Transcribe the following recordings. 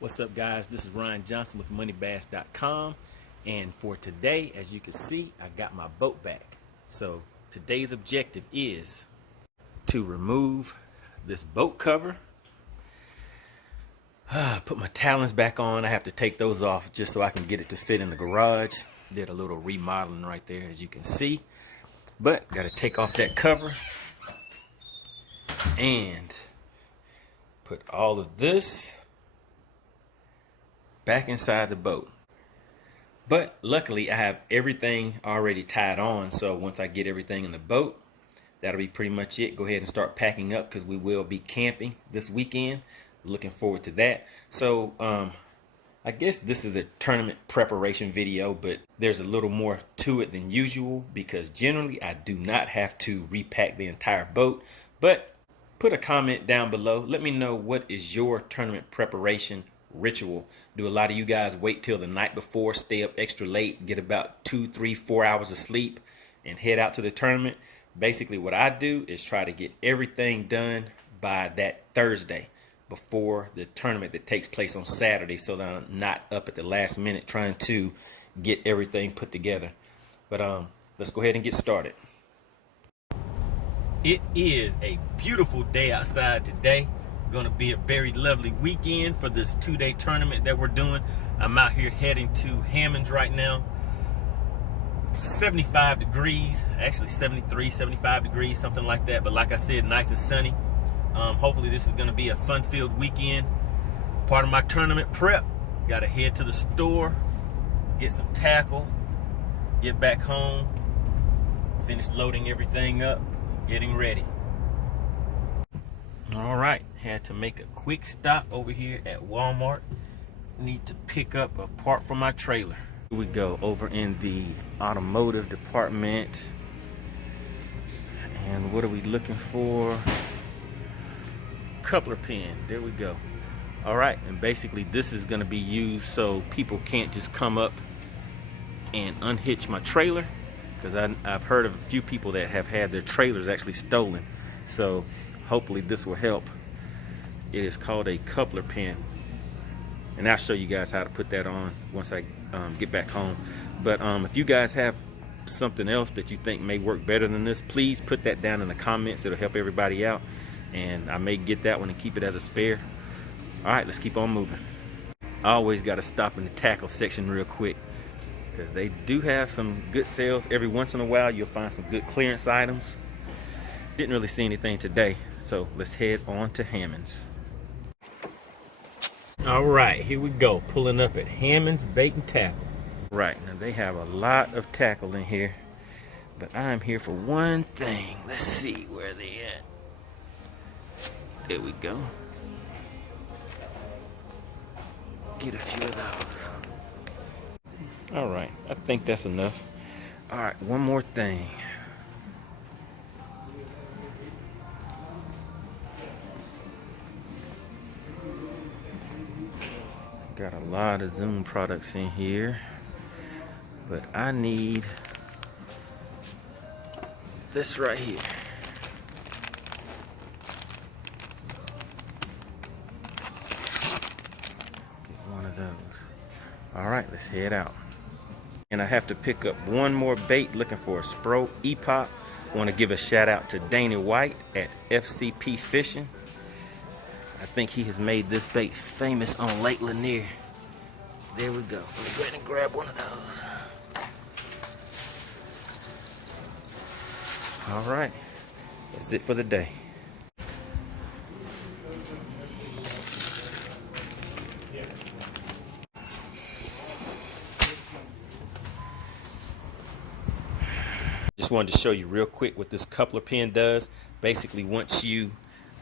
What's up, guys? This is Ryan Johnson with moneybass.com, and for today, as you can see, I got my boat back. So today's objective is to remove this boat cover, put my talons back on. I have to take those off just so I can get it to fit in the garage. Did a little remodeling right there, as you can see, but got to take off that cover and put all of this back inside the boat. But luckily I have everything already tied on, so once I get everything in the boat, that'll be pretty much it. Go ahead and start packing up because we will be camping this weekend. Looking forward to that. So I guess this is a tournament preparation video, but there's a little more to it than usual because generally I do not have to repack the entire boat. But put a comment down below. Let me know, what is your tournament preparation ritual? Do a lot of you guys wait till the night before, stay up extra late, get about 2, 3, 4 hours of sleep and head out to the tournament? Basically what I do is try to get everything done by that Thursday before the tournament that takes place on Saturday, so that I'm not up at the last minute trying to get everything put together. But let's go ahead and get started. It is a beautiful day outside today. Going to be a very lovely weekend for this 2-day tournament that we're doing. I'm out here heading to Hammonds right now. 75 degrees, actually 73, 75 degrees, something like that. But like I said, nice and sunny. Hopefully this is going to be a fun-filled weekend. Part of my tournament prep. Got to head to the store, get some tackle, get back home, finish loading everything up, getting ready. All right, had to make a quick stop over here at Walmart. Need to pick up a part for my trailer. Here we go, over in the automotive department. And what are we looking for? Coupler pin, there we go. All right, and basically this is gonna be used so people can't just come up and unhitch my trailer, because I've heard of a few people that have had their trailers actually stolen. So hopefully this will help. It is called a coupler pin, and I'll show you guys how to put that on once I get back home. But if you guys have something else that you think may work better than this, please put that down in the comments. It'll help everybody out, and I may get that one and keep it as a spare. All right, let's keep on moving. I always got to stop in the tackle section real quick because they do have some good sales. Every once in a while you'll find some good clearance items. Didn't really see anything today, so let's head on to Hammonds. All right, here we go, pulling up at Hammonds Bait and Tackle. Right, now they have a lot of tackle in here, but I'm here for one thing. Let's see where they at. There we go. Get a few of those. All right, I think that's enough. All right, one more thing. Got a lot of Zoom products in here, but I need this right here. Get one of those. All right, let's head out. And I have to pick up one more bait, looking for a Spro E-Pop. Want to give a shout out to Danny White at FCP Fishing. I think he has made this bait famous on Lake Lanier. There we go. Let's go ahead and grab one of those. All right, that's it for the day. Just wanted to show you real quick what this coupler pin does. Basically, once you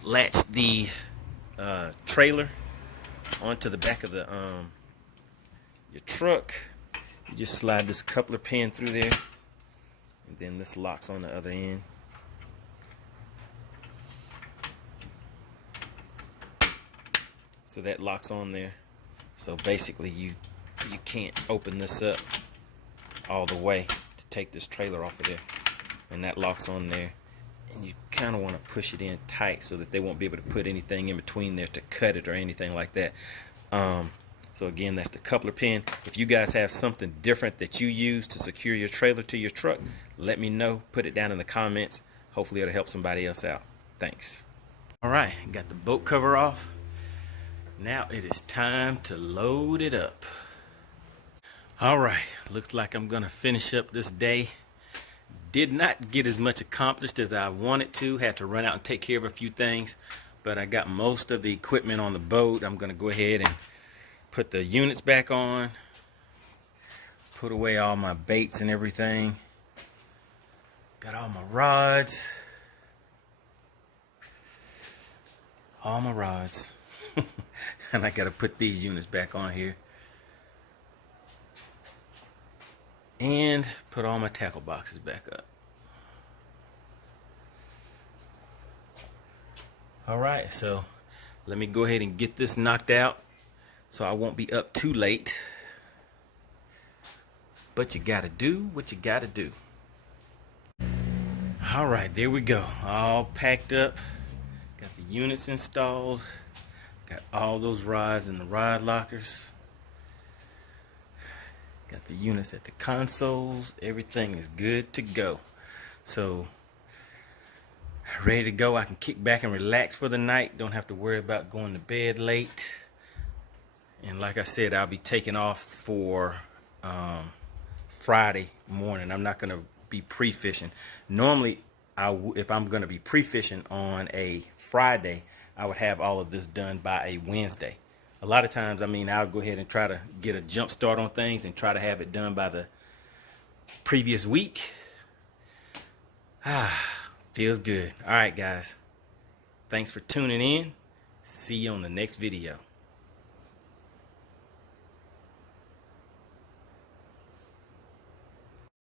latch the trailer onto the back of the your truck, you just slide this coupler pin through there, and then this locks on the other end. So that locks on there. So basically you can't open this up all the way to take this trailer off of there, and that locks on there. and you kind of want to push it in tight so that they won't be able to put anything in between there to cut it or anything like that. So again, that's the coupler pin. If you guys have something different that you use to secure your trailer to your truck, let me know. Put it down in the comments. Hopefully it'll help somebody else out. Thanks. All right, got the boat cover off. Now it is time to load it up. All right, looks like I'm gonna finish up this day. Did not get as much accomplished as I wanted to. Had to run out and take care of a few things, but I got most of the equipment on the boat. I'm gonna go ahead and put the units back on, put away all my baits and everything. Got all my rods. All my rods. And I gotta put these units back on here. And put all my tackle boxes back up. All right, so let me go ahead and get this knocked out so I won't be up too late. But you gotta do what you gotta do. All right, there we go. All packed up. Got the units installed. Got all those rods in the rod lockers. Got the units at the consoles. Everything is good to go. So, ready to go. I can kick back and relax for the night. Don't have to worry about going to bed late. And like I said, I'll be taking off for Friday morning. I'm not going to be pre-fishing. Normally, if I'm going to be pre-fishing on a Friday, I would have all of this done by a Wednesday. A lot of times, I mean, I'll go ahead and try to get a jump start on things and try to have it done by the previous week. Feels good. All right, guys. Thanks for tuning in. See you on the next video.